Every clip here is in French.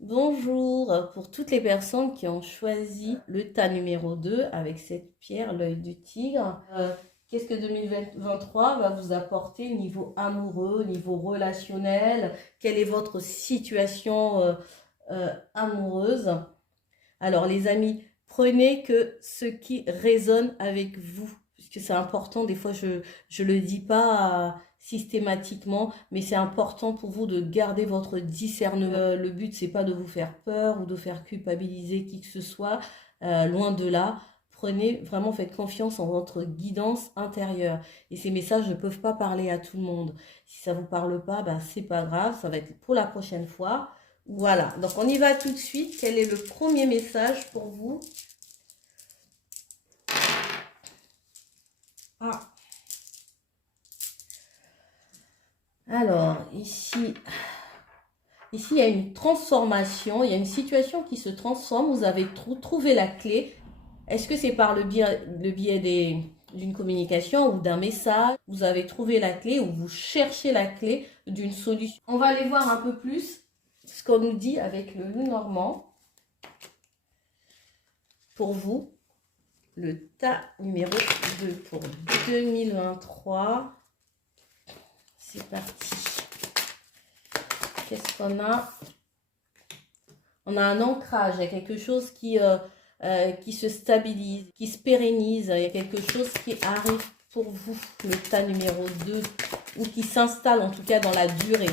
Bonjour pour toutes les personnes qui ont choisi le tas numéro 2 avec cette pierre, l'œil du tigre. Qu'est-ce que 2023 va vous apporter niveau amoureux, niveau relationnel? Quelle est votre situation amoureuse? Alors les amis, prenez que ce qui résonne avec vous, puisque c'est important, des fois je le dis pas systématiquement, mais c'est important pour vous de garder votre discernement. Le but, c'est pas de vous faire peur ou de faire culpabiliser qui que ce soit, loin de là. Prenez, vraiment, faites confiance en votre guidance intérieure. Et ces messages ne peuvent pas parler à tout le monde. Si ça vous parle pas, bah, c'est pas grave, ça va être pour la prochaine fois. Voilà, donc on y va tout de suite. Quel est le premier message pour vous? Ah, alors, ici, il y a une transformation, il y a une situation qui se transforme. Vous avez trouvé la clé. Est-ce que c'est par le biais d'une communication ou d'un message? Vous avez trouvé la clé ou vous cherchez la clé d'une solution? On va aller voir un peu plus ce qu'on nous dit avec le Lenormand pour vous. Le tas numéro 2 pour 2023. C'est parti. Qu'est-ce qu'on a? On a un ancrage, il y a quelque chose qui se stabilise, qui se pérennise, il y a quelque chose qui arrive pour vous, le tas numéro 2, ou qui s'installe en tout cas dans la durée.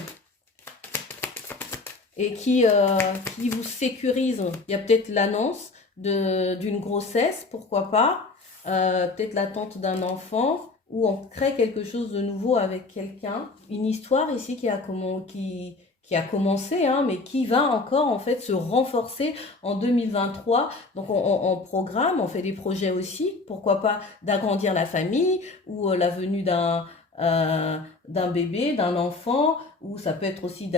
Et qui vous sécurise. Il y a peut-être l'annonce d'une grossesse, pourquoi pas, peut-être l'attente d'un enfant, ou on crée quelque chose de nouveau avec quelqu'un. Une histoire ici qui a commencé, hein, mais qui va encore en fait se renforcer en 2023. Donc on programme, on fait des projets aussi, pourquoi pas d'agrandir la famille, ou la venue d'un bébé, d'un enfant, ou ça peut être aussi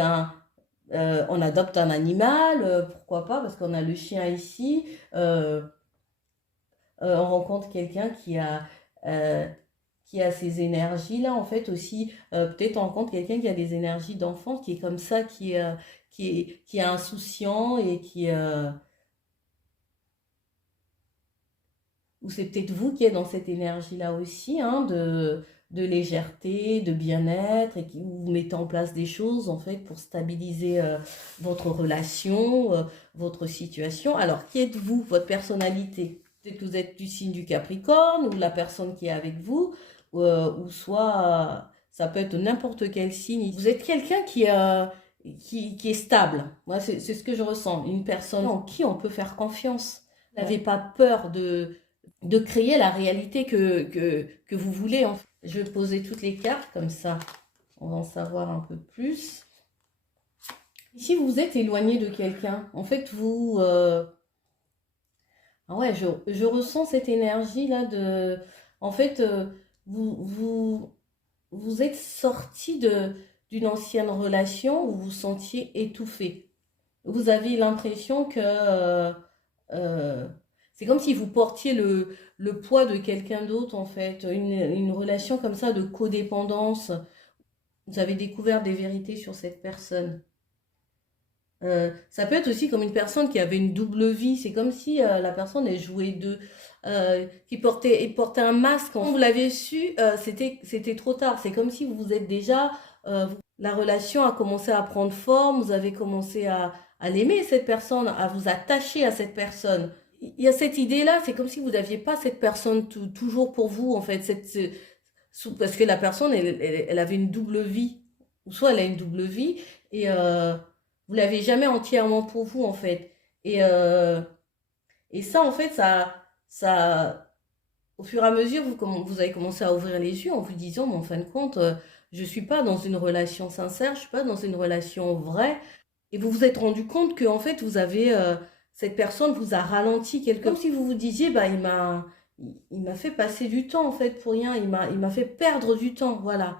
on adopte un animal, pourquoi pas, parce qu'on a le chien ici. On rencontre quelqu'un euh, qui a ces énergies-là, en fait, aussi. Peut-être on rencontre quelqu'un qui a des énergies d'enfant, qui est comme ça, qui est insouciant et ou c'est peut-être vous qui êtes dans cette énergie-là aussi, hein, de légèreté, de bien-être, et qui vous mettez en place des choses, en fait, pour stabiliser votre relation, votre situation. Alors, qui êtes-vous, votre personnalité? Peut-être que vous êtes du signe du Capricorne, ou la personne qui est avec vous, ou soit, ça peut être n'importe quel signe. Vous êtes quelqu'un qui est stable. Moi, c'est ce que je ressens. Une personne en qui on peut faire confiance. Vous n'avez pas peur de créer la réalité que vous voulez. Je vais poser toutes les cartes, comme ça on va en savoir un peu plus. Ici, vous vous êtes éloigné de quelqu'un. En fait, ah ouais, je ressens cette énergie-là de... En fait, vous êtes sorti d'une ancienne relation où vous vous sentiez étouffé. Vous avez l'impression que... c'est comme si vous portiez le poids de quelqu'un d'autre, en fait. Une relation comme ça de codépendance. Vous avez découvert des vérités sur cette personne. Ça peut être aussi comme une personne qui avait une double vie. C'est comme si la personne elle jouait portait un masque. Quand vous l'avez su, c'était trop tard. C'est comme si vous vous êtes déjà, la relation a commencé à prendre forme. Vous avez commencé à l'aimer cette personne, à vous attacher à cette personne. Il y a cette idée-là. C'est comme si vous n'aviez pas cette personne toujours pour vous en fait. Parce que la personne elle avait une double vie. Ou soit elle a une double vie et vous l'avez jamais entièrement pour vous en fait. Et, euh, et ça en fait, au fur et à mesure, vous avez commencé à ouvrir les yeux en vous disant, mais en fin de compte, je suis pas dans une relation sincère, je suis pas dans une relation vraie. Et vous vous êtes rendu compte que en fait, cette personne vous a ralenti quelque part. Comme si vous vous disiez, bah il m'a fait passer du temps en fait pour rien, il m'a fait perdre du temps, voilà.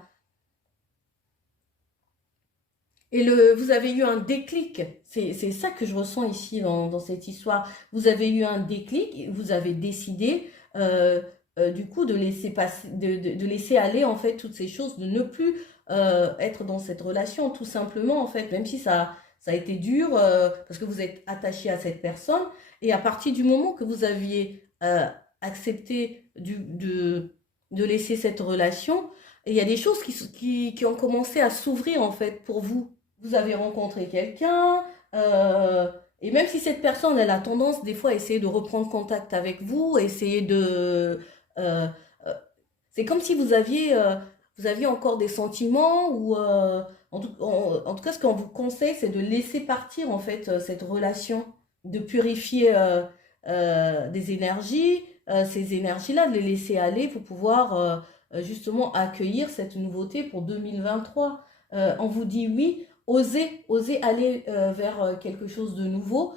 Et vous avez eu un déclic. C'est ça que je ressens ici dans cette histoire. Vous avez eu un déclic et vous avez décidé, du coup, de laisser passer, de laisser aller, en fait, toutes ces choses, de ne plus être dans cette relation, tout simplement, en fait, même si Ça a été dur parce que vous êtes attaché à cette personne. Et à partir du moment que vous aviez accepté de laisser cette relation, il y a des choses qui ont commencé à s'ouvrir en fait pour vous. Vous avez rencontré quelqu'un, et même si cette personne, elle a tendance des fois à essayer de reprendre contact avec vous, essayer de... euh, euh, c'est comme si vous aviez encore des sentiments ou... en tout cas, ce qu'on vous conseille, c'est de laisser partir en fait cette relation, de purifier des énergies, ces énergies-là, de les laisser aller pour pouvoir justement accueillir cette nouveauté pour 2023. On vous dit oui, osez aller vers quelque chose de nouveau.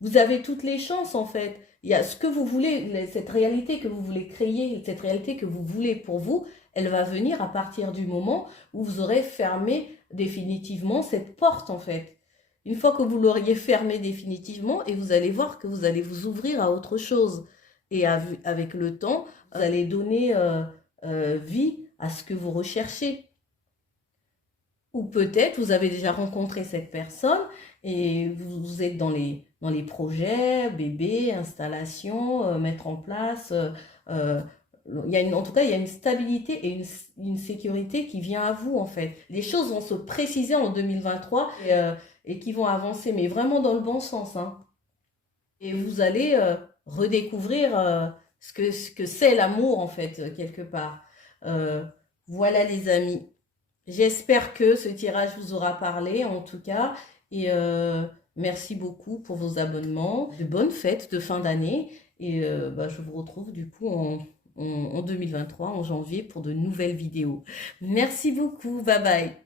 Vous avez toutes les chances en fait. Il y a ce que vous voulez, cette réalité que vous voulez créer, cette réalité que vous voulez pour vous, elle va venir à partir du moment où vous aurez fermé définitivement cette porte en fait. Une fois que vous l'auriez fermée définitivement, et vous allez voir que vous allez vous ouvrir à autre chose. Et avec le temps, vous allez donner vie à ce que vous recherchez. Ou peut-être vous avez déjà rencontré cette personne et vous êtes dans les projets, bébé, installation, mettre en place. Il y a en tout cas, il y a une stabilité et une sécurité qui vient à vous en fait. Les choses vont se préciser en 2023 et qui vont avancer, mais vraiment dans le bon sens. Hein. Et vous allez redécouvrir ce que c'est l'amour en fait, quelque part. Voilà les amis. J'espère que ce tirage vous aura parlé en tout cas et merci beaucoup pour vos abonnements. De bonnes fêtes de fin d'année et je vous retrouve du coup en 2023, en janvier pour de nouvelles vidéos. Merci beaucoup, bye bye.